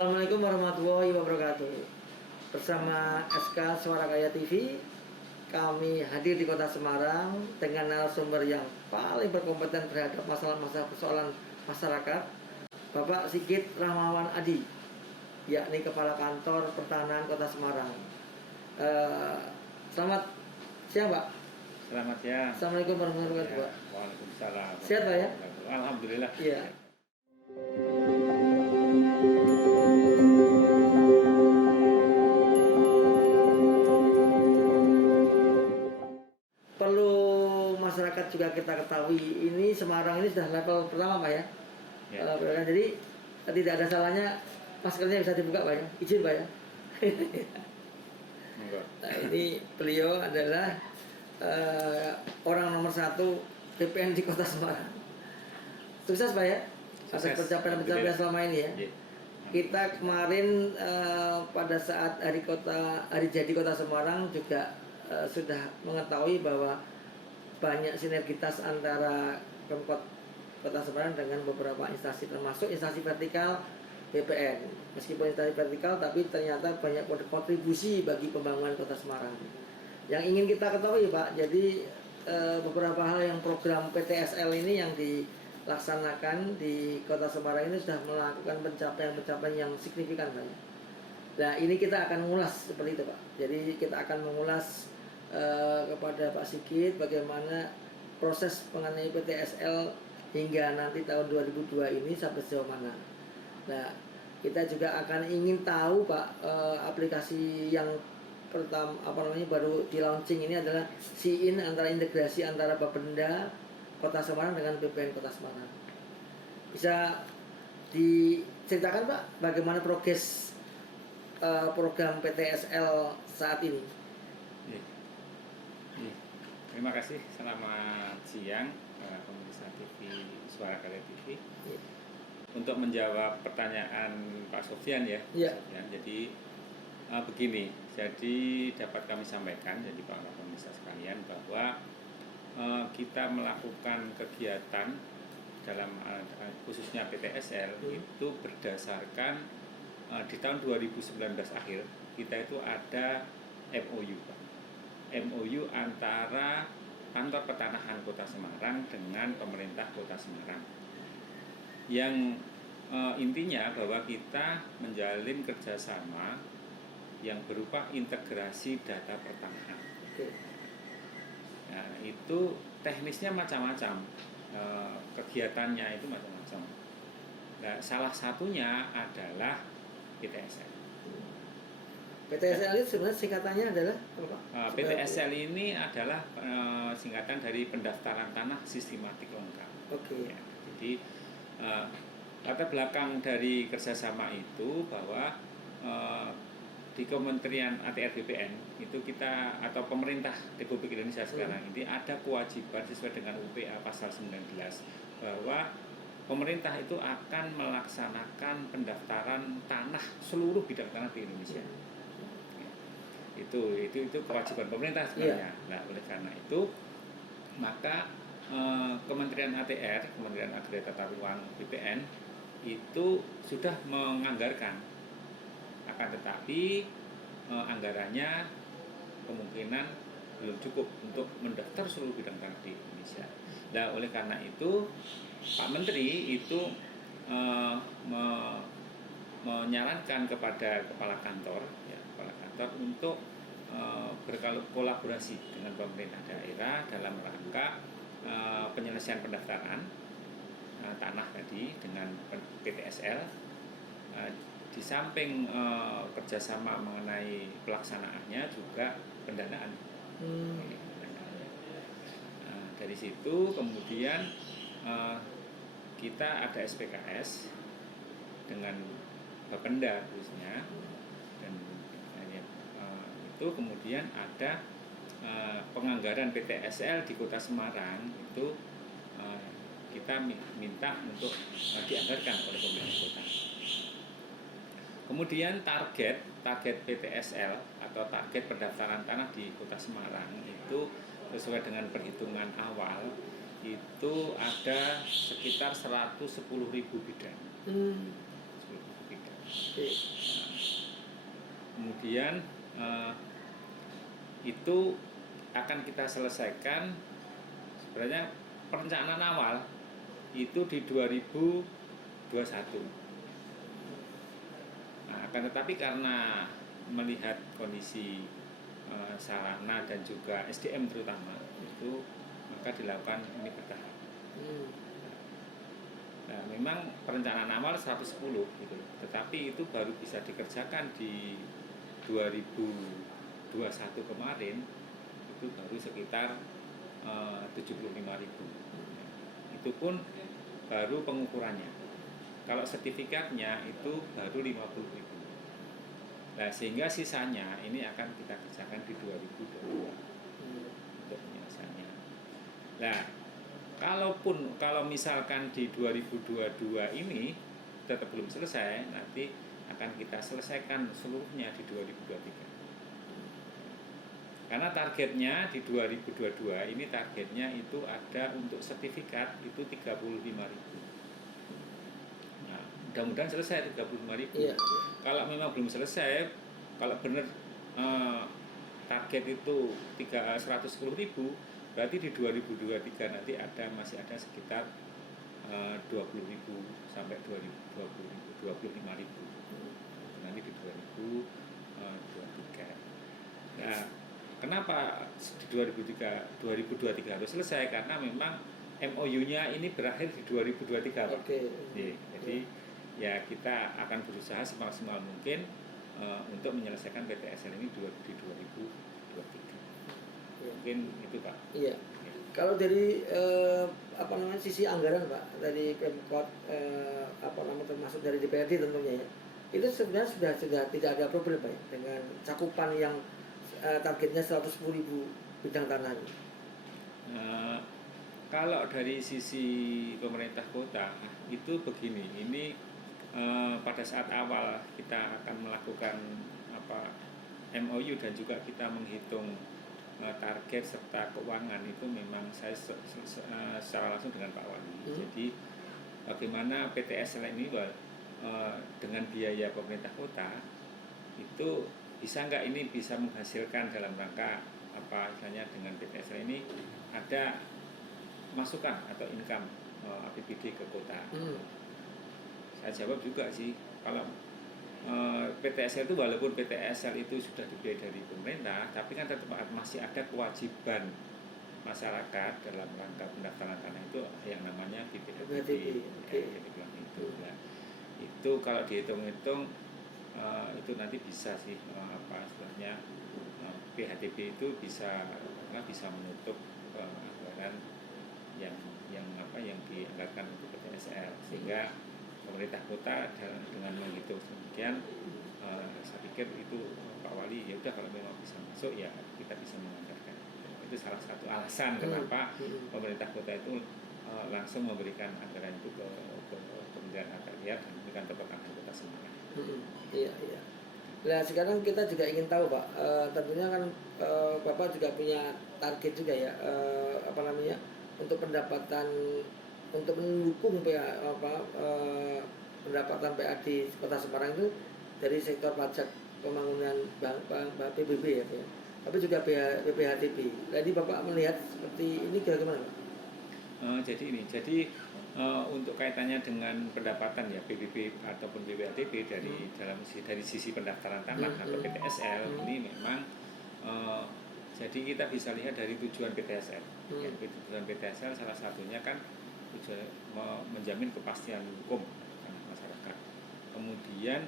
Assalamualaikum warahmatullahi wabarakatuh. Bersama SK Suara Karya TV, kami hadir di Kota Semarang dengan narasumber yang paling berkompeten terhadap masalah-masalah persoalan masyarakat, Bapak Sigit Rahmawan Adi, yakni Kepala Kantor Pertanahan Kota Semarang. Selamat siang, Pak. Selamat siang. Assalamualaikum warahmatullahi wabarakatuh, Pak. Waalaikumsalam. Sehat, Pak ya? Alhamdulillah. Iya. Perlu masyarakat juga kita ketahui, ini Semarang ini sudah level pertama, Pak ya. Ya. Jadi tidak ada salahnya maskernya bisa dibuka, Pak ya. Izin, Pak ya. Nah, ini beliau adalah orang nomor 1 BPN di Kota Semarang. Sukses, Pak ya. Atas pencapaian selama ini ya. Kita kemarin pada saat hari jadi Kota Semarang juga sudah mengetahui bahwa banyak sinergitas antara Pemkot Kota Semarang dengan beberapa instansi, termasuk instansi vertikal BPN. Meskipun instansi vertikal, tapi ternyata banyak kontribusi bagi pembangunan Kota Semarang. Yang ingin kita ketahui, Pak, jadi beberapa hal yang program PTSL ini yang dilaksanakan di Kota Semarang ini sudah melakukan pencapaian-pencapaian yang signifikan, Pak. Nah, ini kita akan mengulas seperti itu, Pak. Jadi kita akan mengulas kepada Pak Sigit bagaimana proses mengenai PTSL hingga nanti tahun 2002 ini sampai sejauh mana. Nah, kita juga akan ingin tahu, Pak, aplikasi yang pertama baru di launching ini adalah SIIN, integrasi antara Bapenda Kota Semarang dengan BPN Kota Semarang. Bisa diceritakan, Pak, bagaimana progres program PTSL saat ini? Terima kasih. Selamat siang pemirsa TV Suara Karya TV. Untuk menjawab pertanyaan Pak Sofyan ya. Jadi begini. Jadi dapat kami sampaikan, jadi para pemirsa sekalian, bahwa kita melakukan kegiatan dalam khususnya PTSL itu berdasarkan di tahun 2019 akhir kita itu ada MOU, Pak. MOU antara Kantor Pertanahan Kota Semarang dengan pemerintah Kota Semarang, yang intinya bahwa kita menjalin kerjasama yang berupa integrasi data pertanahan. Nah, itu teknisnya macam-macam, kegiatannya itu macam-macam. Nah, salah satunya adalah PTSL. PTSL itu sebenarnya singkatannya adalah apa? PTSL ini adalah singkatan dari pendaftaran tanah sistematik lengkap. Ya, jadi latar belakang dari kerjasama itu bahwa di Kementerian ATR BPN itu kita atau pemerintah Republik Indonesia sekarang ini ada kewajiban sesuai dengan UPA pasal 19 bahwa pemerintah itu akan melaksanakan pendaftaran tanah seluruh bidang tanah di Indonesia. Itu kewajiban pemerintah sebenarnya. Nah, oleh karena itu maka Kementerian ATR, Kementerian Agraria Tata Ruang BPN itu sudah menganggarkan, akan tetapi anggarannya kemungkinan belum cukup untuk mendaftar seluruh bidang tanah di Indonesia. Nah, oleh karena itu Pak Menteri itu menyarankan kepada kepala kantor untuk berkolaborasi dengan pemerintah daerah dalam rangka penyelesaian pendaftaran tanah tadi dengan PTSL, di samping kerjasama mengenai pelaksanaannya juga pendanaan. Dari situ kemudian kita ada SPKS dengan Bapenda khususnya, dan itu kemudian ada penganggaran PTSL di Kota Semarang itu kita minta untuk dianggarkan oleh pemerintah kota. Kemudian target PTSL atau target pendaftaran tanah di Kota Semarang itu sesuai dengan perhitungan awal itu ada sekitar 110.000 bidang. Kemudian itu akan kita selesaikan sebenarnya perencanaan awal itu di 2021. Nah, akan tetapi karena melihat kondisi sarana dan juga SDM terutama itu, maka dilakukan ini bertahap. Nah, memang perencanaan awal 110 gitu, tetapi itu baru bisa dikerjakan di 2021 kemarin itu baru sekitar 75.000. Itu pun baru pengukurannya. Kalau sertifikatnya itu baru 50.000. Nah, sehingga sisanya ini akan kita kerjakan di 2022 untuk penyelesaiannya. Nah, kalau misalkan di 2022 ini tetap belum selesai, nanti akan kita selesaikan seluruhnya di 2023. Karena targetnya di 2022 ini targetnya itu ada untuk sertifikat itu 35.000. Nah, mudah-mudahan selesai 35.000. Iya. Kalau memang belum selesai, kalau benar target itu 110.000, berarti di 2023 nanti masih ada sekitar 20.000 sampai 25.000 nanti di 2023. Nah, kenapa di 2023 harus selesai? Karena memang MOU-nya ini berakhir di 2023. Jadi ya kita akan berusaha semaksimal mungkin untuk menyelesaikan PTSL ini di 2023. Mungkin itu Pak. Iya. Kalau dari sisi anggaran Pak, dari Pemkot termasuk dari DPRD tentunya ya, itu sebenarnya sudah tidak ada problem Pak ya, dengan cakupan yang targetnya 110.000 bidang tanah. Kalau dari sisi pemerintah kota itu begini, ini pada saat awal kita akan melakukan MOU dan juga kita menghitung target serta keuangan itu memang saya secara langsung dengan Pak Wali. Jadi bagaimana PTSL ini dengan biaya pemerintah kota itu bisa nggak ini bisa menghasilkan dalam rangka istilahnya dengan PTSL ini ada masukan atau income APBD ke kota. Saya jawab juga sih, kalau PTSL itu walaupun PTSL itu sudah dibiayai dari pemerintah, tapi kan tetap masih ada kewajiban masyarakat dalam rangka pendaftaran tanah itu yang namanya BPHTB. Nah, itu kalau dihitung-hitung itu nanti bisa sih istilahnya PHTB itu bisa menutup anggaran yang dianggarkan untuk PTSL, sehingga pemerintah kota dengan menghitung demikian saya pikir itu Pak Wali ya udah kalau memang bisa masuk ya kita bisa menganggarkan. Itu salah satu alasan kenapa pemerintah kota itu langsung memberikan anggaran itu ke Kementerian Agraria dan memberikan ke Kabupaten Kota Semarang. Iya. Nah sekarang kita juga ingin tahu Pak, tentunya kan Bapak juga punya target juga ya, untuk pendapatan untuk mendukung pendapatan PA di Kota Semarang itu dari sektor pajak pembangunan PBB ya, tapi juga BPHTB. Jadi Bapak melihat seperti ini bagaimana Pak? Jadi untuk kaitannya dengan pendapatan ya PBB ataupun BPHTB dari sisi pendaftaran tanah atau PTSL ini memang jadi kita bisa lihat dari tujuan PTSL. Ya, tujuan PTSL salah satunya kan tujuan menjamin kepastian hukum masyarakat. Kemudian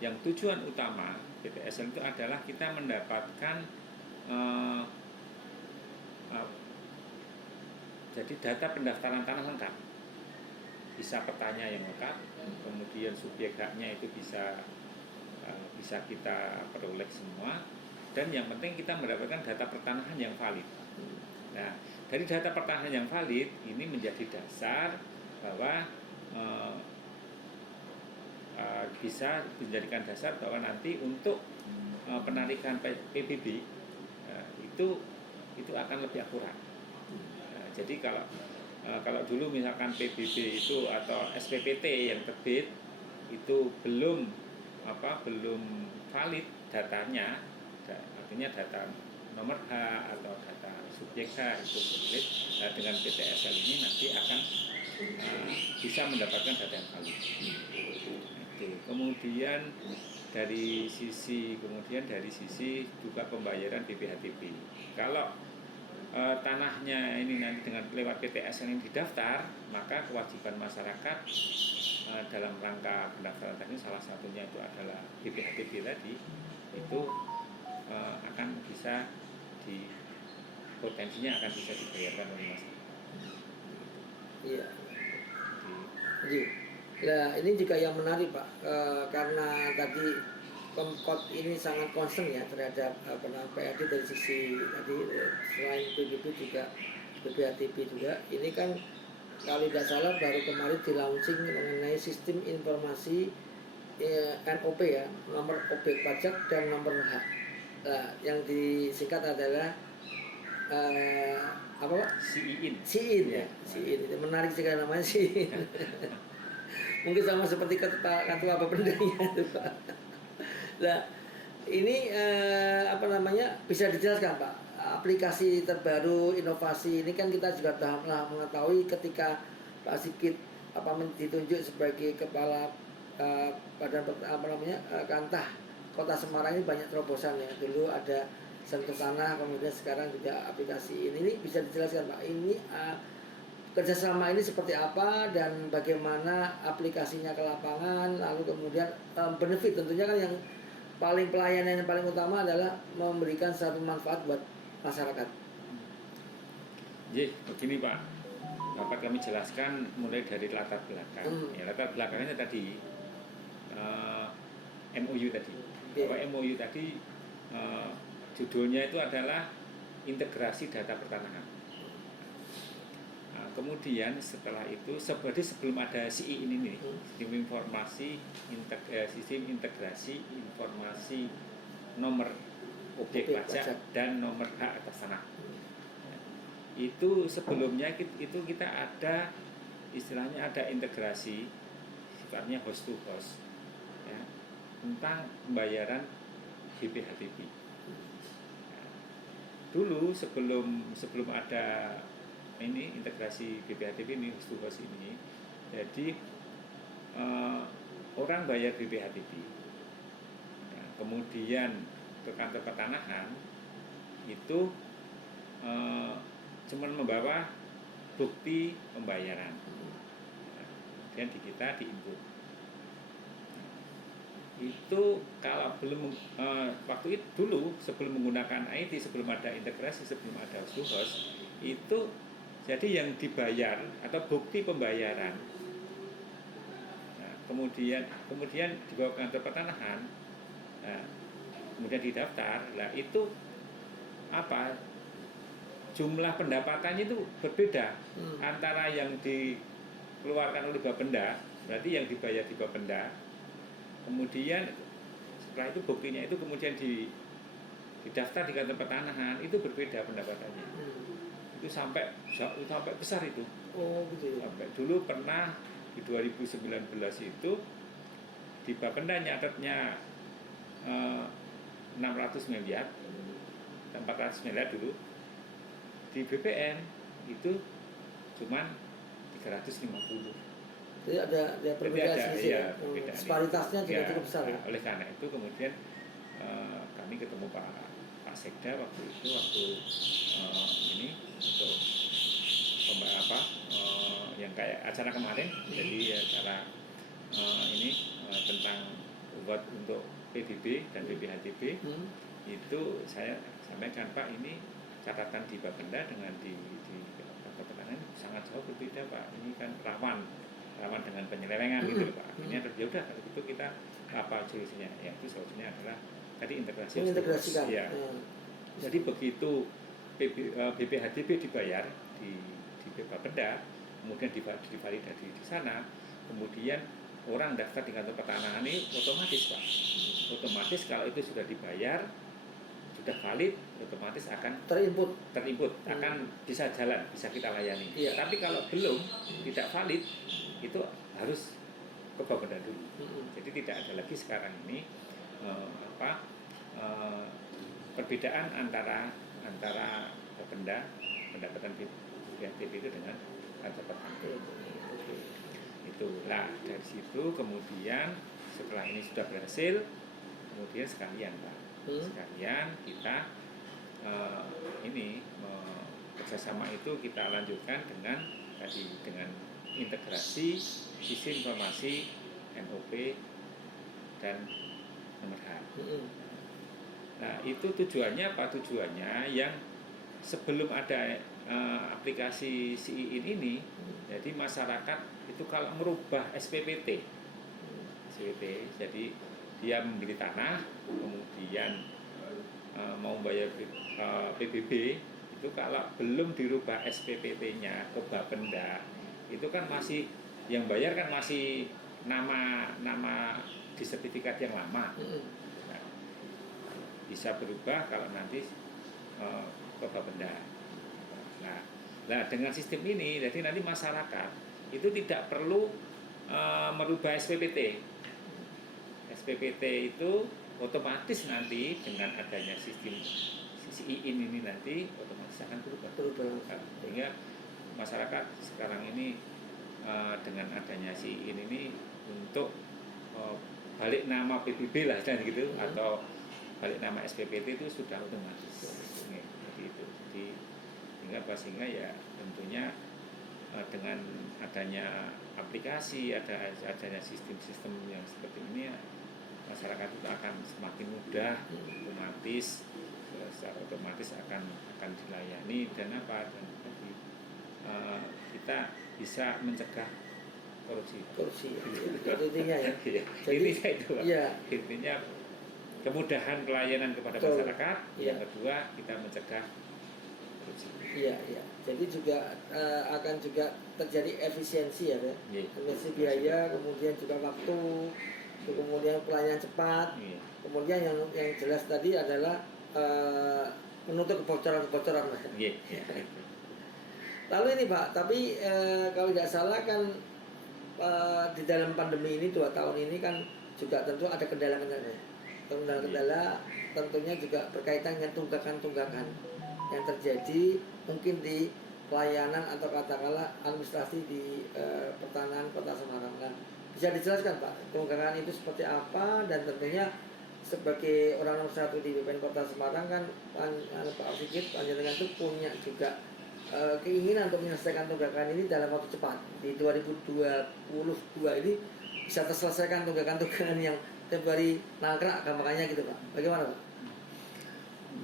yang tujuan utama PTSL itu adalah kita mendapatkan jadi data pendaftaran tanah lengkap, bisa petanya yang lengkap, kemudian subjek haknya itu bisa kita peroleh semua, dan yang penting kita mendapatkan data pertanahan yang valid. Nah, dari data pertanahan yang valid ini menjadi dasar bahwa bisa menjadikan dasar bahwa nanti untuk penarikan PBB itu akan lebih akurat. Jadi kalau dulu misalkan PBB itu atau SPPT yang terbit itu belum belum valid datanya, artinya data nomor H atau data subjek H itu valid, dengan PTSL ini nanti akan bisa mendapatkan data yang valid. Itu. Kemudian dari sisi juga pembayaran BPHTB. Kalau tanahnya ini nanti dengan lewat PTSL ini didaftar, maka kewajiban masyarakat dalam rangka pendaftaran tadi salah satunya itu adalah BPHTB tadi, itu akan bisa potensinya akan bisa dibayarkan oleh masyarakat. Iya. Jadi, nah ini juga yang menarik Pak, karena tadi Pemkot ini sangat concern ya terhadap PAD dari sisi tadi, selain PBB juga BPHTB juga. Ini kan kalau tidak salah baru kemarin di launching mengenai sistem informasi NOP ya, nomor objek pajak dan nomor hak. Nah, yang disingkat adalah apa Pak? SIIN ya. SIIN itu menarik sekali namanya SIIN. Mungkin sama seperti ketua Bapendanya itu Pak. Nah, ini bisa dijelaskan Pak, aplikasi terbaru inovasi ini kan kita juga telah mengetahui ketika Pak Sigit ditunjuk sebagai kepala badan Kantah Kota Semarang ini banyak terobosan ya. Dulu ada sentuh tanah, kemudian sekarang juga aplikasi ini bisa dijelaskan Pak, ini kerjasama ini seperti apa dan bagaimana aplikasinya ke lapangan, lalu kemudian benefit tentunya kan yang pelayanan yang paling utama adalah memberikan satu manfaat buat masyarakat. Jadi begini Pak, dapat kami jelaskan mulai dari latar belakang. Ya, latar belakangnya tadi MOU tadi. Bahwa MOU tadi judulnya itu adalah integrasi data pertanahan. Kemudian setelah itu sebelum ada SII ini, sistem integrasi informasi nomor objek pajak dan nomor hak atas tanah. Itu sebelumnya itu kita ada istilahnya ada integrasi sifatnya host to host ya, tentang pembayaran BPHTB. Dulu sebelum ada ini integrasi BPHTB ini host to host ini, jadi orang bayar BPHTB ya, kemudian ke kantor pertanahan itu cuma membawa bukti pembayaran ya, kemudian kita diinput. Itu kalau belum waktu itu dulu sebelum menggunakan IT, sebelum ada integrasi, sebelum ada host to host, itu jadi yang dibayar atau bukti pembayaran, nah, kemudian dibawa ke kantor pertanahan, nah, kemudian didaftar, nah itu jumlah pendapatannya itu berbeda antara yang dikeluarkan oleh Bapenda, berarti yang dibayar di Bapenda, kemudian setelah itu buktinya itu kemudian didaftar di kantor pertanahan, itu berbeda pendapatannya. Itu sampai besar itu. Oh gitu ya. Sampai dulu pernah di 2019 itu di Bapenda nyatetnya 600 miliar, 400 miliar dulu. Di BPN itu cuman 350. Jadi ada perbedaan sedikit ya. Disparitasnya juga cukup besar ya. Oleh karena itu kemudian kami ketemu Pak Sekda waktu ini untuk yang kayak acara kemarin, jadi acara ini tentang buat untuk PBB dan BPHTB, itu saya sampaikan Pak, ini catatan di Bapenda dengan di Pertanahan sangat jauh berbeda Pak, ini kan rawan dengan penyelewengan gitu Pak. Ini ya udah kalau gitu kita apa solusinya? Ya itu solusinya adalah tadi integrasikan. Ya. Jadi begitu BPHTB dibayar di Bapenda, kemudian divalidasi di sana, kemudian orang daftar di kantor pertanahan ini otomatis Pak. Otomatis kalau itu sudah dibayar, sudah valid, otomatis akan terinput akan bisa jalan, bisa kita layani. Tapi kalau belum, tidak valid, itu harus ke Bapenda dulu. Jadi tidak ada lagi sekarang ini perbedaan antara Bapenda pendapatan BPNT itu dengan pajak perkantoran. Itu lah, dari situ kemudian setelah ini sudah berhasil, kemudian sekalian Pak, sekalian kita kerjasama itu kita lanjutkan dengan integrasi sistem informasi NOP dan nomor H. Nah itu tujuannya apa? Tujuannya yang sebelum ada aplikasi SIIN ini, jadi masyarakat itu kalau merubah SPPT, jadi dia membeli tanah, kemudian mau bayar PBB, itu kalau belum dirubah SPPT-nya ke Bapenda, itu kan masih yang bayar kan masih nama di sertifikat yang lama. Nah, bisa berubah kalau nanti ke Bapenda. Nah, dengan sistem ini, jadi nanti masyarakat itu tidak perlu merubah SPPT. SPPT itu otomatis nanti dengan adanya sistem SIIN ini nanti otomatis akan berubah. Sehingga masyarakat sekarang ini dengan adanya SIIN ini untuk balik nama PBB lah dan gitu, atau balik nama SPPT itu sudah otomatis. Jadi itu. Sehingga ya tentunya dengan adanya aplikasi, adanya sistem-sistem yang seperti ini, ya, masyarakat itu akan semakin mudah, secara otomatis akan dilayani dan kita bisa mencegah korupsi itu intinya ya. Intinya itu Pak. Intinya kemudahan pelayanan kepada masyarakat. Yang kedua, kita mencegah korupsi. Iya. Jadi juga akan juga terjadi efisiensi ya, efisiensi biaya, kemudian juga waktu, kemudian pelayanan cepat, kemudian yang jelas tadi adalah menutup kebocoran. Lalu ini Pak, tapi kalau tidak salah kan di dalam pandemi ini 2 tahun ini kan juga tentu ada kendala-kendala. Kendala tentunya juga berkaitan dengan tunggakan-tunggakan yang terjadi mungkin di pelayanan atau katakanlah administrasi di pertanahan Kota Semarang. Kan bisa dijelaskan Pak, tunggakan itu seperti apa, dan tentunya sebagai orang nomor 1 di BPN Kota Semarang kan Pak Sigit panjenengan itu punya juga keinginan untuk menyelesaikan tunggakan ini dalam waktu cepat. Di 2022 ini bisa terselesaikan tunggakan yang Februari nangkrak gampangnya gitu Pak. Bagaimana Pak?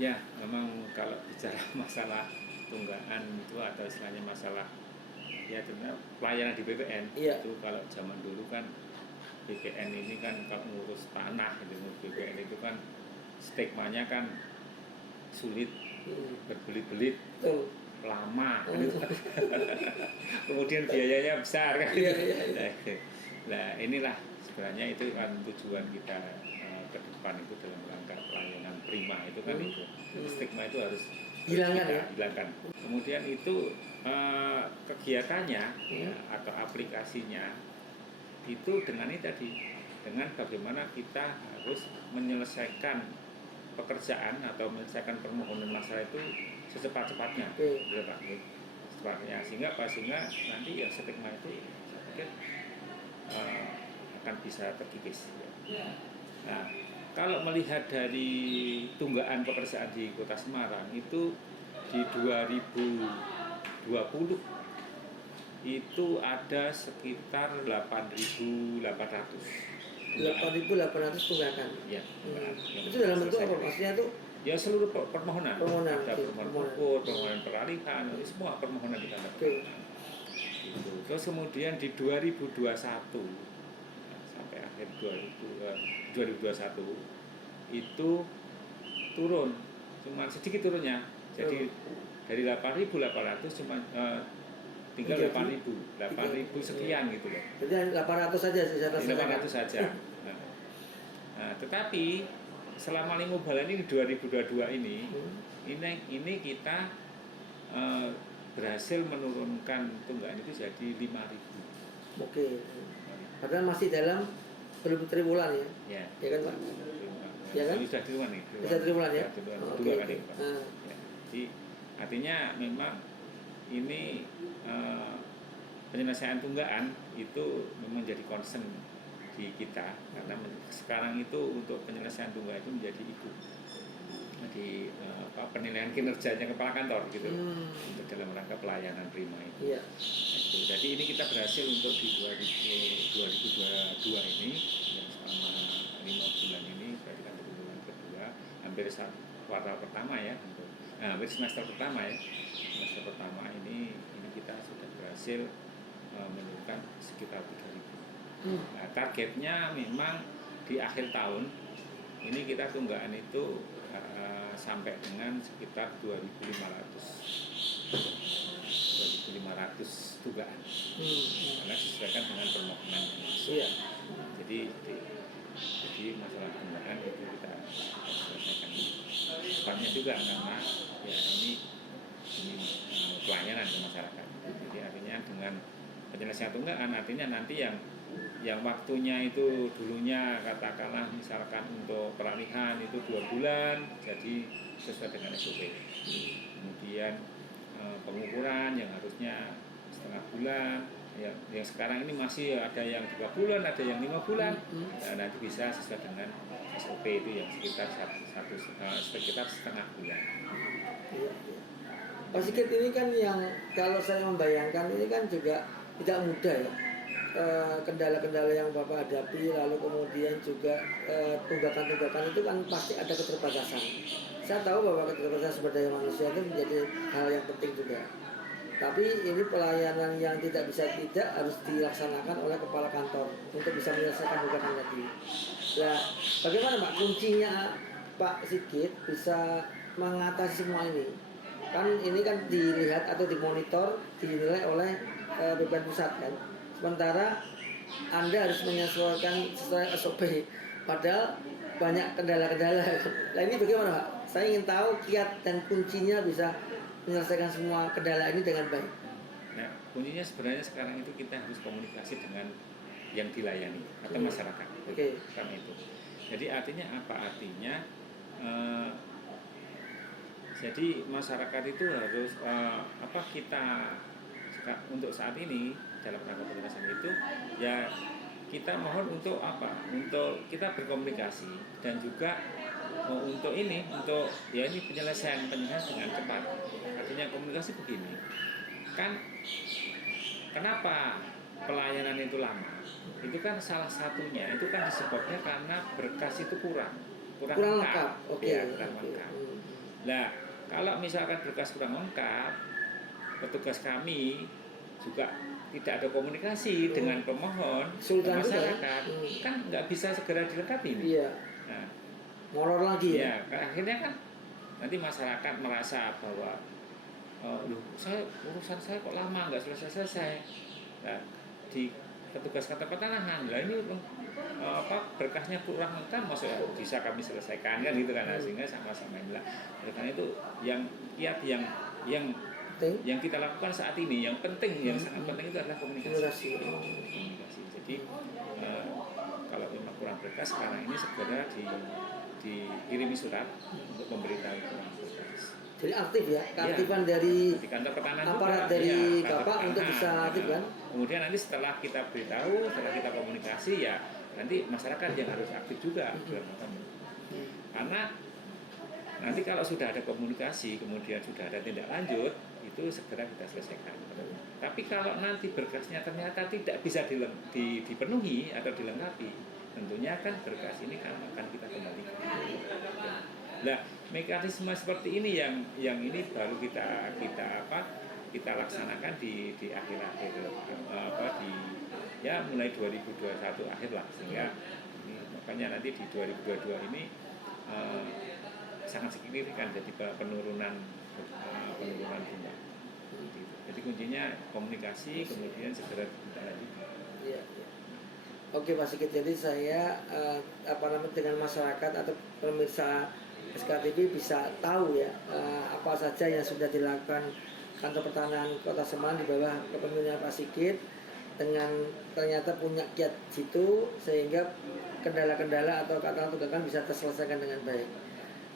Ya, memang kalau bicara masalah tunggakan itu atau istilahnya masalah ya pelayanan di BPN itu kalau zaman dulu kan BPN ini kan kalau ngurus tanah itu, BPN itu kan stigmanya kan sulit, berbelit-belit, lama, kemudian biayanya besar kan. Nah inilah sebenarnya itu kan tujuan kita ke depan itu dalam rangka pelayanan prima itu kan itu stigma itu harus hilangkan. Kemudian itu kegiatannya atau aplikasinya itu dengan ini tadi, dengan bagaimana kita harus menyelesaikan pekerjaan atau menyelesaikan permohonan masalah itu secepat-cepatnya, sehingga nanti ya stigma itu saya pikir akan bisa terkikis. Nah, kalau melihat dari tunggaan pekerjaan di Kota Semarang itu di 2020 itu ada sekitar 8.800 tunggakan. Ya. Itu dalam bentuk apa? Maksudnya itu ya seluruh permohonan. Ada permohonan ukur, permohonan peralihan, semua permohonan di kantor. Gitu. Terus kemudian di 2021 sampai akhir 2021 itu turun, cuma sedikit turunnya. Jadi dari 8.800 cuma tinggal 8.000 sekian gitu loh. Jadi 800 saja saya 800 saja. Nah, tetapi selama lingkup bulan ini 2022 ini kita berhasil menurunkan tunggakan itu jadi 5.000. Oke. padahal masih dalam belum triwulan ya. Ya. Ya kan Pak? Ya kan? Sudah triwulan nih. Sudah triwulan ya. Dua kali Pak. Ya. Jadi artinya memang ini penyelesaian tunggakan itu memang jadi concern di kita karena sekarang itu untuk penyelesaian tunggakan itu menjadi ibu. Jadi penilaian kinerjanya kepala kantor gitu untuk dalam rangka pelayanan prima itu. Iya. Itu. Jadi ini kita berhasil untuk di 2022 ini yang selama 5 bulan ini berarti kan bulan kedua hampir kuartal pertama ya hampir semester pertama ya ini kita sudah berhasil menurunkan sekitar 3.000. Nah, targetnya memang di akhir tahun ini kita tunggakan itu sampai dengan sekitar 2.500 tunggakan karena disesuaikan dengan permohonan yang masuk. Iya. Jadi masalah tunggakan itu kita selesaikan sebabnya juga karena ya ini pelayanan ke masyarakat. Jadi artinya dengan penyelesaian tunggakan artinya nanti yang waktunya itu dulunya katakanlah misalkan untuk peralihan itu 2 bulan jadi sesuai dengan SOP. Kemudian pengukuran yang harusnya setengah bulan yang sekarang ini masih ada yang 2 bulan ada yang 5 bulan nanti bisa sesuai dengan SOP itu yang sekitar setengah bulan. Pak Sigit, ini kan yang kalau saya membayangkan ini kan juga tidak mudah ya. Kendala-kendala yang Bapak hadapi lalu kemudian juga tunggakan-tunggakan itu kan pasti ada keterbatasan. Saya tahu bahwa keterbatasan sumber daya manusia itu menjadi hal yang penting juga. Tapi ini pelayanan yang tidak bisa tidak harus dilaksanakan oleh kepala kantor untuk bisa menyelesaikan tunggakan tadi. Nah, bagaimana Pak kuncinya Pak Sigit bisa mengatasi semua ini? Kan ini kan dilihat atau dimonitor, dinilai oleh BPN Pusat kan. Sementara Anda harus menyesuaikan sesuai SOP, padahal banyak kendala-kendala. Nah ini bagaimana Pak? Saya ingin tahu kiat dan kuncinya bisa menyelesaikan semua kendala ini dengan baik. Nah, kuncinya sebenarnya sekarang itu kita harus komunikasi dengan yang dilayani atau masyarakat. Oke. Karena itu. Jadi artinya apa? Artinya jadi masyarakat itu harus kita untuk saat ini dalam rangka penyelesaian itu ya kita mohon untuk apa? Untuk kita berkomunikasi dan juga untuk ini penyelesaian dengan cepat. Artinya komunikasi begini. Kan kenapa pelayanan itu lama? Itu kan salah satunya itu kan disebabnya karena berkas itu kurang lengkap. Kurang lengkap. Nah, kalau misalkan berkas kurang lengkap, petugas kami juga tidak ada komunikasi dengan pemohon masyarakat, kan nggak bisa segera dilengkapi. Iya. Nah, molor lagi. Ya, akhirnya kan nanti masyarakat merasa bahwa urusan saya kok lama nggak selesai. Nah, di petugas kantor pertanahan, lah ini berkasnya kurang lengkap, maksudnya bisa kami selesaikan kan gitu kan, sehingga sama-sama inilah. Karena itu yang kita lakukan saat ini yang penting, yang sangat penting itu adalah komunikasi. Jadi kalau memang kurang berkas sekarang ini segera dikirimi surat untuk memberitahu kurang berkas. Jadi aktif ya, keaktifan dari di kantor pertanahan aparat juga, dari Bapak untuk bisa aktif kan? Kemudian nanti setelah kita beritahu, setelah kita komunikasi ya nanti masyarakat yang harus aktif juga. Karena nanti kalau sudah ada komunikasi, kemudian sudah ada tindak lanjut, itu segera kita selesaikan. Tapi kalau nanti berkasnya ternyata tidak bisa dipenuhi atau dilengkapi, tentunya kan berkas ini akan kita kembalikan. Nah, mekanisme seperti ini yang ini baru kita laksanakan di akhir-akhir mulai 2021 akhir lah, sehingga ini, makanya nanti di 2022 ini sangat signifikan jadi penurunan jumlah. Jadi kuncinya komunikasi, kemudian segera kita lanjutkan. Iya. Oke Pak Sigit, jadi saya dengan masyarakat atau pemirsa SKTV bisa tahu ya apa saja yang sudah dilakukan kantor pertanahan Kota Semarang di bawah kepemimpinan Pak Sigit. dengan ternyata punya kiat situ, sehingga kendala-kendala atau katakan bisa terselesaikan dengan baik.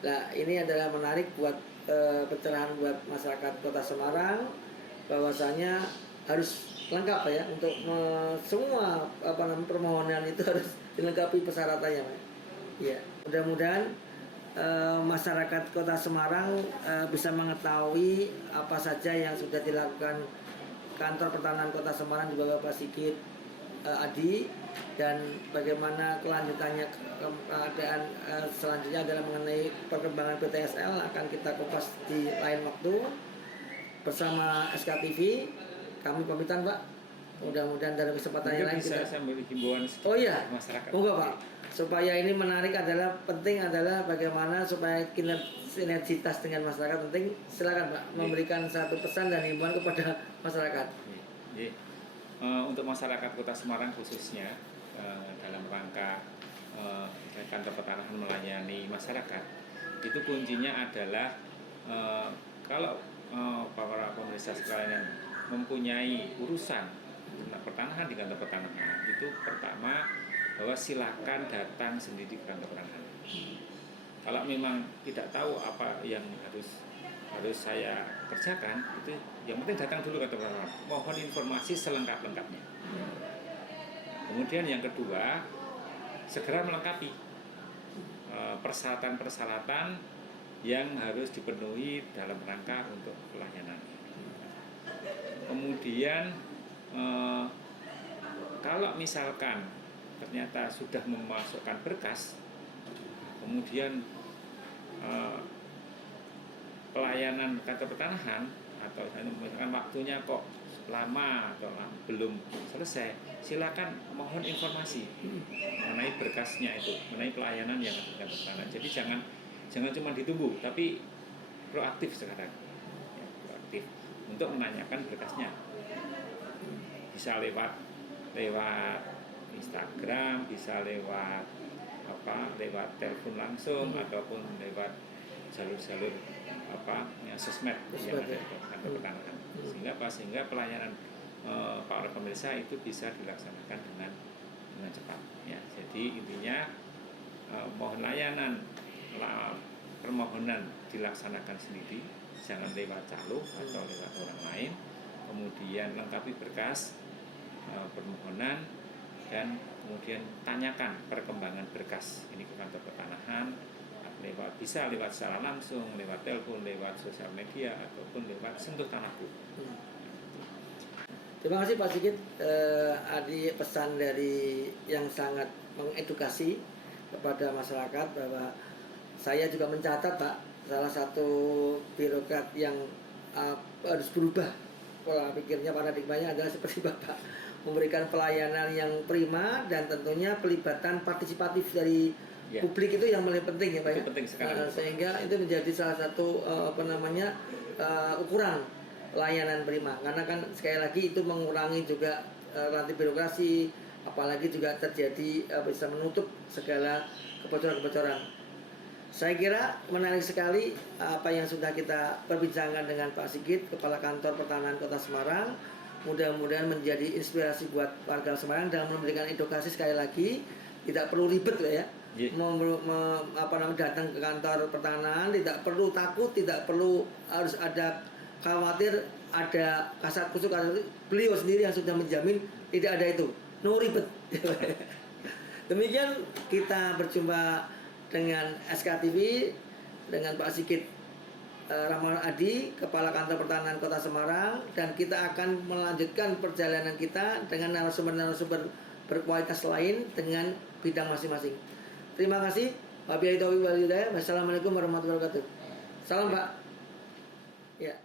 Nah, ini adalah menarik buat pencerahan buat masyarakat Kota Semarang, bahwasanya harus lengkap ya untuk semua permohonan itu harus dilengkapi persyaratannya, Pak. Ya, mudah-mudahan masyarakat Kota Semarang bisa mengetahui apa saja yang sudah dilakukan Kantor Pertanahan Kota Semarang di bawah Pak Sigit Adi, dan bagaimana kelanjutannya keadaan selanjutnya adalah mengenai perkembangan PTSL akan kita kupas di lain waktu bersama SKTV. Kami pamitan, Pak. Mudah-mudahan dalam kesempatan yang lain bisa kita sambil himbauan oh iya, masyarakat. monggo, Pak. Supaya ini menarik penting adalah bagaimana supaya sinergitas dengan masyarakat penting. Silakan, Pak, memberikan satu pesan dan himbauan kepada masyarakat. Untuk masyarakat Kota Semarang khususnya dalam rangka Kantor Pertanahan melayani masyarakat, itu kuncinya adalah kalau para pemerintah sekalian mempunyai urusan pertanahan di Kantor Pertanahan, itu pertama bahwa silakan datang sendiri ke Kantor Pertanahan. Kalau memang tidak tahu apa yang harus saya kerjakan, itu yang penting datang dulu ke Kantor Pertanahan. Mohon informasi selengkap-lengkapnya. Kemudian yang kedua, segera melengkapi persyaratan-persyaratan yang harus dipenuhi dalam rangka untuk pelayanan. Kemudian kalau misalkan ternyata sudah memasukkan berkas, kemudian pelayanan Kantor Pertanahan atau misalkan waktunya kok lama atau belum selesai, silakan mohon informasi mengenai berkasnya itu, mengenai pelayanan yang ada di Kantor Pertanahan. Jadi jangan cuma ditunggu, tapi proaktif sekarang, ya, proaktif untuk menanyakan berkasnya. Bisa lewat Instagram, bisa lewat telepon langsung ataupun lewat jalur-jalur sosmed yang ada di Kantor Pertanahan. Sehingga pelayanan para pemirsa itu bisa dilaksanakan dengan cepat. Ya, jadi intinya mohon permohonan dilaksanakan sendiri, jangan lewat calo atau lewat orang lain. Kemudian lengkapi berkas permohonan, dan kemudian tanyakan perkembangan berkas ini ke Kantor Pertanahan, bisa lewat secara langsung, lewat telepon, lewat sosial media, ataupun lewat sentuh tanahku. Terima kasih Pak Sigit. Adi, pesan dari yang sangat mengedukasi kepada masyarakat, bahwa saya juga mencatat, Pak, salah satu birokrat yang harus berubah pola pikirnya, paradigmanya adalah seperti Bapak, memberikan pelayanan yang prima dan tentunya pelibatan partisipatif dari publik itu yang paling penting ya, Pak. Itu penting sekarang. Sehingga itu menjadi salah satu ukuran layanan prima, karena kan sekali lagi itu mengurangi juga rantai birokrasi, apalagi juga terjadi bisa menutup segala kebocoran-kebocoran. Saya kira menarik sekali apa yang sudah kita perbincangkan dengan Pak Sigit, Kepala Kantor Pertanahan Kota Semarang. Mudah-mudahan menjadi inspirasi buat warga Semarang dalam memberikan edukasi. Sekali lagi, tidak perlu ribet ya. Datang ke kantor pertanahan, tidak perlu takut, tidak perlu harus ada khawatir, ada kasat kusuk. Beliau sendiri yang sudah menjamin tidak ada itu, no ribet. Demikian kita berjumpa dengan SKTV, dengan Pak Sigit Rahman Adi, Kepala Kantor Pertanahan Kota Semarang, dan kita akan melanjutkan perjalanan kita dengan narasumber-narasumber berkualitas lain dengan bidang masing-masing. Terima kasih. Wabillahi taufiq wal hidayah. Wassalamualaikum warahmatullahi wabarakatuh. Salam, Pak. Ya.